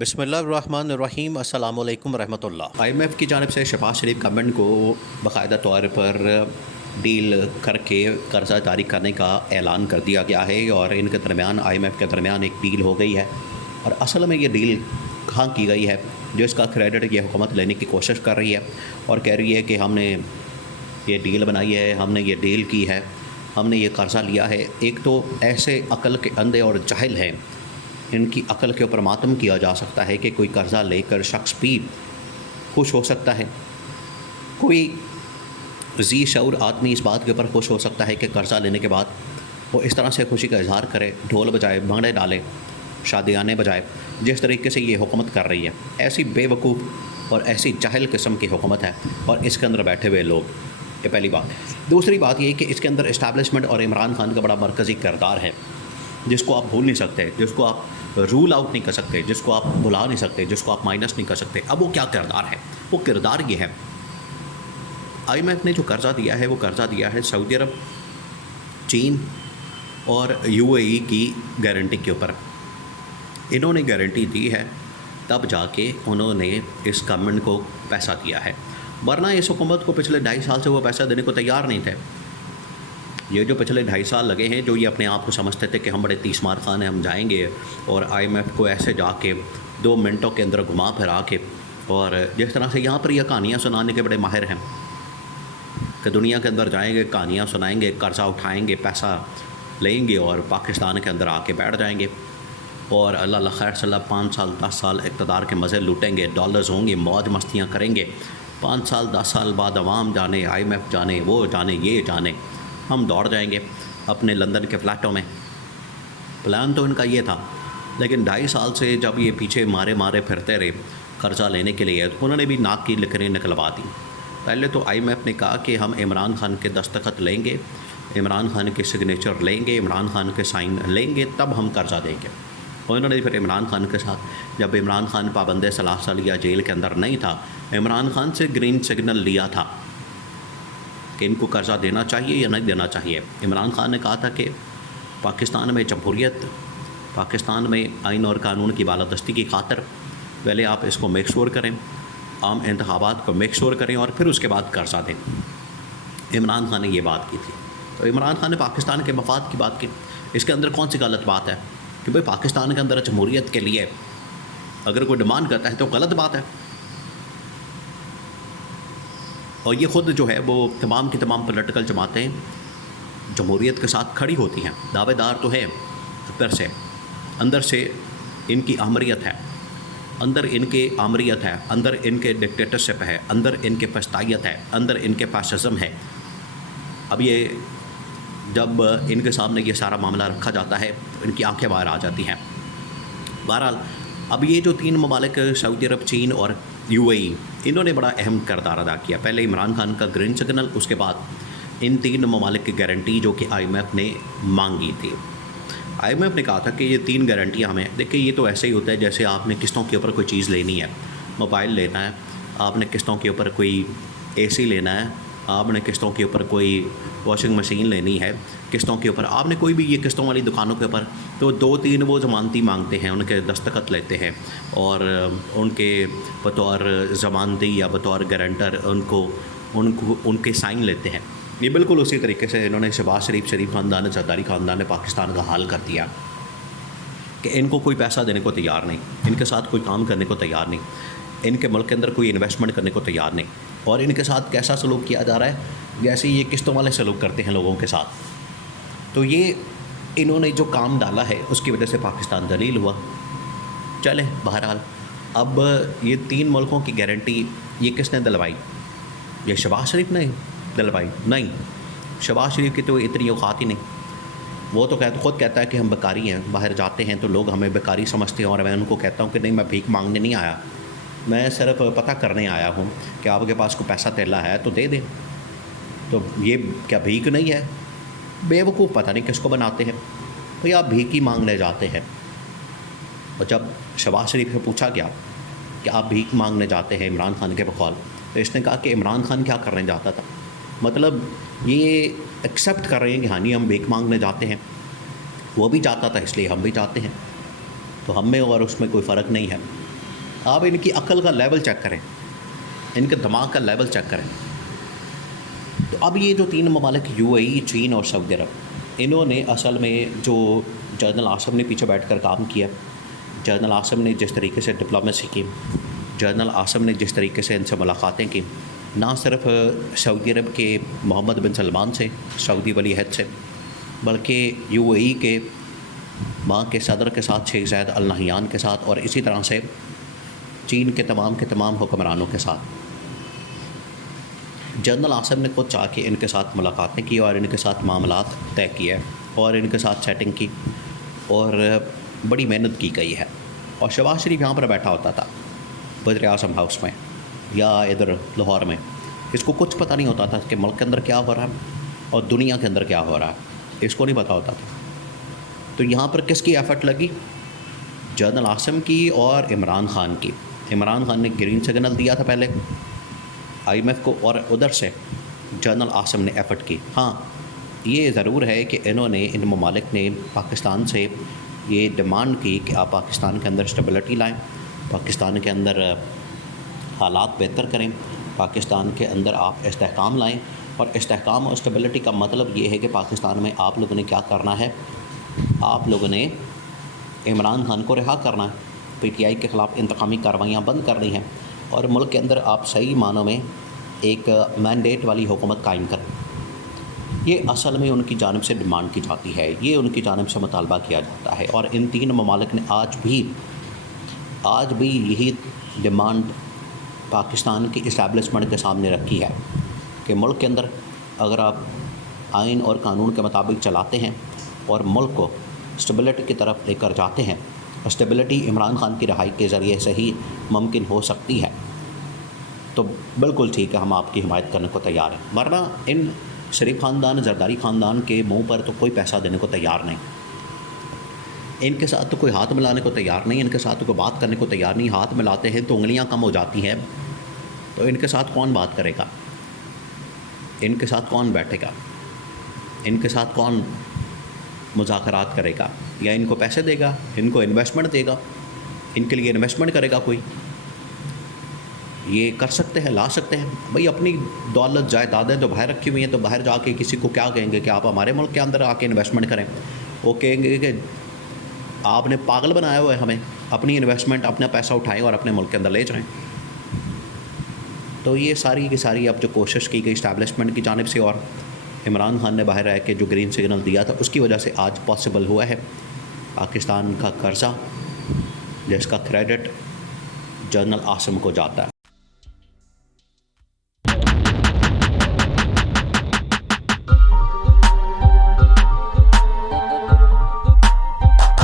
بسم اللہ الرحمن الرحیم۔ السلام علیکم ورحمۃ اللہ۔ آئی ایم ایف کی جانب سے شہباز شریف گورنمنٹ کو باقاعدہ طور پر ڈیل کر کے قرضہ جاری کرنے کا اعلان کر دیا گیا ہے، اور ان کے درمیان آئی ایم ایف کے درمیان ایک ڈیل ہو گئی ہے۔ اور اصل میں یہ ڈیل کہاں کی گئی ہے، جس کا کریڈٹ یہ حکومت لینے کی کوشش کر رہی ہے اور کہہ رہی ہے کہ ہم نے یہ ڈیل بنائی ہے، ہم نے یہ ڈیل کی ہے، ہم نے یہ قرضہ لیا ہے۔ ایک تو ایسے عقل کے اندھے اور جاہل ہیں، ان کی عقل کے اوپر ماتم کیا جا سکتا ہے کہ کوئی قرضہ لے کر شخص بھی خوش ہو سکتا ہے، کوئی ذی شعور آدمی اس بات کے اوپر خوش ہو سکتا ہے کہ قرضہ لینے کے بعد وہ اس طرح سے خوشی کا اظہار کرے، ڈھول بجائے، بھنگڑے ڈالے، شادیانے بجائے، جس طریقے سے یہ حکومت کر رہی ہے۔ ایسی بے وقوف اور ایسی جاہل قسم کی حکومت ہے، اور اس کے اندر بیٹھے ہوئے لوگ، یہ پہلی بات۔ دوسری بات یہ کہ اس کے اندر اسٹیبلشمنٹ اور عمران خان کا بڑا مرکزی کردار ہے، جس کو آپ بھول نہیں سکتے، جس کو آپ رول آؤٹ نہیں کر سکتے، جس کو آپ بھلا نہیں سکتے، جس کو آپ مائنس نہیں کر سکتے۔ اب وہ کیا کردار ہے؟ وہ کردار یہ ہے، آئی ایم ایف نے جو قرضہ دیا ہے وہ قرضہ دیا ہے سعودی عرب، چین اور یو اے ای کی گارنٹی کے اوپر۔ انہوں نے گارنٹی دی ہے، تب جا کے انہوں نے اس گورنمنٹ کو پیسہ دیا ہے، ورنہ اس حکومت کو پچھلے 2.5 سال سے وہ پیسہ دینے کو تیار نہیں تھے۔ یہ جو پچھلے 2.5 سال لگے ہیں، جو یہ اپنے آپ کو سمجھتے تھے کہ ہم بڑے تیس مار خان ہیں، ہم جائیں گے اور آئی ایم ایف کو ایسے جا کے 2 منٹوں کے اندر گھما پھرا کے، اور جس طرح سے یہاں پر یہ کہانیاں سنانے کے بڑے ماہر ہیں کہ دنیا کے اندر جائیں گے، کہانیاں سنائیں گے، قرضہ اٹھائیں گے، پیسہ لیں گے اور پاکستان کے اندر آ کے بیٹھ جائیں گے، اور اللہ خیر صلی اللہ 5 سال 10 سال اقتدار کے مزے لوٹیں گے، ڈالرز ہوں گے، موج مستیاں کریں گے۔ 5 سال 10 سال بعد عوام جانے، آئی ایم ایف جانے، وہ جانے، یہ جانے، ہم دوڑ جائیں گے اپنے لندن کے فلیٹوں میں۔ پلان تو ان کا یہ تھا، لیکن 2.5 سال سے جب یہ پیچھے مارے پھرتے رہے قرضہ لینے کے لیے، تو انہوں نے بھی ناک کی لکیریں نکلوا دی۔ پہلے تو آئی ایم ایف نے کہا کہ ہم عمران خان کے دستخط لیں گے، عمران خان کے سگنیچر لیں گے، عمران خان کے سائن لیں گے، تب ہم قرضہ دیں گے۔ اور انہوں نے پھر عمران خان کے ساتھ، جب عمران خان پابند ثلاثہ یا جیل کے اندر نہیں تھا، عمران خان سے گرین سگنل لیا تھا کہ ان کو قرضہ دینا چاہیے یا نہیں دینا چاہیے۔ عمران خان نے کہا تھا کہ پاکستان میں جمہوریت، پاکستان میں آئین اور قانون کی بالادستی کی خاطر پہلے آپ اس کو میک شور کریں، عام انتخابات کو میک شور کریں، اور پھر اس کے بعد قرضہ دیں۔ عمران خان نے یہ بات کی تھی، تو عمران خان نے پاکستان کے مفاد کی بات کی۔ اس کے اندر کون سی غلط بات ہے کہ بھئی پاکستان کے اندر جمہوریت کے لیے اگر کوئی ڈیمانڈ کرتا ہے تو غلط بات ہے؟ اور یہ خود جو ہے وہ تمام کی تمام پولیٹیکل جماعتیں جمہوریت کے ساتھ کھڑی ہوتی ہیں، دعوے دار تو ہے، اندر سے ان کی آمریت ہے، اندر ان کے آمریت ہے، اندر ان کے ڈکٹیٹرشپ ہے، اندر ان کے فسطائیت ہے، اندر ان کے فاشزم ہے۔ اب یہ جب ان کے سامنے یہ سارا معاملہ رکھا جاتا ہے تو ان کی آنکھیں باہر آ جاتی ہیں۔ بہرحال اب یہ جو 3 ممالک سعودی عرب، چین اور یو اے ای، انہوں نے بڑا اہم کردار ادا کیا۔ پہلے عمران خان کا گرین سگنل، اس کے بعد ان 3 ممالک کی گارنٹی جو کہ آئی ایم ایف نے مانگی تھی۔ آئی ایم ایف نے کہا تھا کہ یہ 3 گارنٹیاں ہمیں، دیکھیں یہ تو ایسے ہی ہوتا ہے جیسے آپ نے قسطوں کے اوپر کوئی چیز لینی ہے، موبائل لینا ہے، آپ نے قسطوں کے اوپر کوئی اے سی لینا ہے، آپ نے قسطوں کے اوپر کوئی واشنگ مشین لینی ہے، قسطوں کے اوپر آپ نے کوئی بھی یہ قسطوں والی دکانوں کے اوپر، تو 2-3 وہ ضمانتی مانگتے ہیں، ان کے دستخط لیتے ہیں، اور ان کے بطور ضمانتی یا بطور گارنٹر ان کے سائن لیتے ہیں۔ یہ بالکل اسی طریقے سے انہوں نے شہباز شریف خاندان، زرداری خاندان نے پاکستان کا حال کر دیا کہ ان کو کوئی پیسہ دینے کو تیار نہیں، ان کے ساتھ کوئی کام کرنے کو تیار نہیں، ان کے ملک کے اندر کوئی انویسٹمنٹ کرنے کو تیار نہیں، اور ان کے ساتھ کیسا سلوک کیا جا رہا ہے، جیسے یہ قسطوں والے سلوک کرتے ہیں لوگوں کے ساتھ۔ تو یہ انہوں نے جو کام ڈالا ہے اس کی وجہ سے پاکستان ذلیل ہوا۔ چلے بہرحال اب یہ 3 ملکوں کی گارنٹی یہ کس نے دلوائی؟ یہ شہباز شریف نے دلوائی؟ نہیں، شہباز شریف کی تو اتنی اوقات ہی نہیں۔ وہ تو خود کہتا ہے کہ ہم بیکاری ہیں، باہر جاتے ہیں تو لوگ ہمیں بیکاری سمجھتے ہیں، اور میں ان کو کہتا ہوں کہ نہیں، میں بھیک مانگنے نہیں آیا، میں صرف پتہ کرنے آیا ہوں کہ آپ کے پاس کوئی پیسہ تیلا ہے تو دے دیں۔ تو یہ کیا بھیک نہیں ہے؟ بے وقوف پتہ نہیں کس کو بناتے ہیں، بھئی آپ بھیک ہی مانگنے جاتے ہیں۔ اور جب شہباز شریف سے پوچھا گیا کہ آپ بھیک مانگنے جاتے ہیں عمران خان کے بقول، تو اس نے کہا کہ عمران خان کیا کرنے جاتا تھا، مطلب یہ ایکسیپٹ کر رہے ہیں کہ ہاں ہم بھیک مانگنے جاتے ہیں، وہ بھی جاتا تھا اس لیے ہم بھی جاتے ہیں، تو ہم میں اور اس میں کوئی فرق نہیں ہے۔ آپ ان کی عقل کا لیول چیک کریں، ان کے دماغ کا لیول چیک کریں۔ تو اب یہ جو تین ممالک UAE، چین اور سعودی عرب، انہوں نے اصل میں جو جنرل عاصم نے پیچھے بیٹھ کر کام کیا، جنرل عاصم نے جس طریقے سے ڈپلومیسی کی، جنرل عاصم نے جس طریقے سے ان سے ملاقاتیں کی، نہ صرف سعودی عرب کے محمد بن سلمان سے، سعودی ولی عہد سے، بلکہ UAE کے وہاں کے صدر کے ساتھ، شیخ زاید ال نہیان کے ساتھ، اور اسی طرح سے چین کے تمام حکمرانوں کے ساتھ۔ جنرل عاصم نے خود چاہ کے ان کے ساتھ ملاقاتیں کی اور ان کے ساتھ معاملات طے کیے اور ان کے ساتھ سیٹنگ کی، اور بڑی محنت کی گئی ہے۔ اور شہباز شریف یہاں پر بیٹھا ہوتا تھا وزیر اعظم ہاؤس میں یا ادھر لاہور میں، اس کو کچھ پتہ نہیں ہوتا تھا کہ ملک کے اندر کیا ہو رہا ہے اور دنیا کے اندر کیا ہو رہا ہے، اس کو نہیں پتہ ہوتا تھا۔ تو یہاں پر کس کی ایفرٹ لگی؟ جنرل عاصم کی اور عمران خان کی۔ عمران خان نے گرین سگنل دیا تھا پہلے IMF کو، اور ادھر سے جنرل عاصم نے ایفرٹ کی۔ ہاں یہ ضرور ہے کہ انہوں نے، ان ممالک نے پاکستان سے یہ ڈیمانڈ کی کہ آپ پاکستان کے اندر اسٹیبلٹی لائیں، پاکستان کے اندر حالات بہتر کریں، پاکستان کے اندر آپ استحکام لائیں۔ اور استحکام اور اسٹیبلٹی کا مطلب یہ ہے کہ پاکستان میں آپ لوگوں نے کیا کرنا ہے، آپ لوگوں نے عمران خان کو رہا کرنا ہے، PTI کے خلاف انتقامی کارروائیاں بند کرنی ہیں، اور ملک کے اندر آپ صحیح معنوں میں ایک مینڈیٹ والی حکومت قائم کریں۔ یہ اصل میں ان کی جانب سے ڈیمانڈ کی جاتی ہے، یہ ان کی جانب سے مطالبہ کیا جاتا ہے، اور ان تین ممالک نے آج بھی یہی ڈیمانڈ پاکستان کی اسٹیبلشمنٹ کے سامنے رکھی ہے کہ ملک کے اندر اگر آپ آئین اور قانون کے مطابق چلاتے ہیں اور ملک کو اسٹیبلٹی کی طرف لے کر جاتے ہیں، اسٹیبلٹی عمران خان کی رہائی کے ذریعے سے ہی ممکن ہو سکتی ہے، تو بالکل ٹھیک ہے، ہم آپ کی حمایت کرنے کو تیار ہیں۔ ورنہ ان شریف خاندان، زرداری خاندان کے منہ پر تو کوئی پیسہ دینے کو تیار نہیں، ان کے ساتھ تو کوئی ہاتھ ملانے کو تیار نہیں، ان کے ساتھ تو کوئی بات کرنے کو تیار نہیں۔ ہاتھ ملاتے ہیں تو انگلیاں کم ہو جاتی ہیں، تو ان کے ساتھ کون بات کرے گا، ان کے ساتھ کون بیٹھے گا، ان کے ساتھ کون مذاکرات کرے گا، یا ان کو پیسے دے گا، ان کو انویسٹمنٹ دے گا، ان کے لیے انویسٹمنٹ کرے گا کوئی؟ یہ کر سکتے ہیں، لا سکتے ہیں بھئی، اپنی دولت جائیدادیں تو باہر رکھی ہوئی ہیں، تو باہر جا کے کسی کو کیا کہیں گے کہ آپ ہمارے ملک کے اندر آ کے انویسٹمنٹ کریں؟ وہ کہیں گے کہ آپ نے پاگل بنایا ہوا ہے ہمیں، اپنی انویسٹمنٹ، اپنا پیسہ اٹھائیں اور اپنے ملک کے اندر لے جائیں۔ تو یہ ساری کی ساری اب جو کوشش کی گئی اسٹیبلشمنٹ کی جانب سے، اور عمران خان نے باہر رہ کے جو گرین سگنل دیا تھا، اس کی وجہ سے آج پاسبل ہوا ہے۔ پاکستان کا قرضہ جس کا کریڈٹ جنرل عاصم کو جاتا ہے۔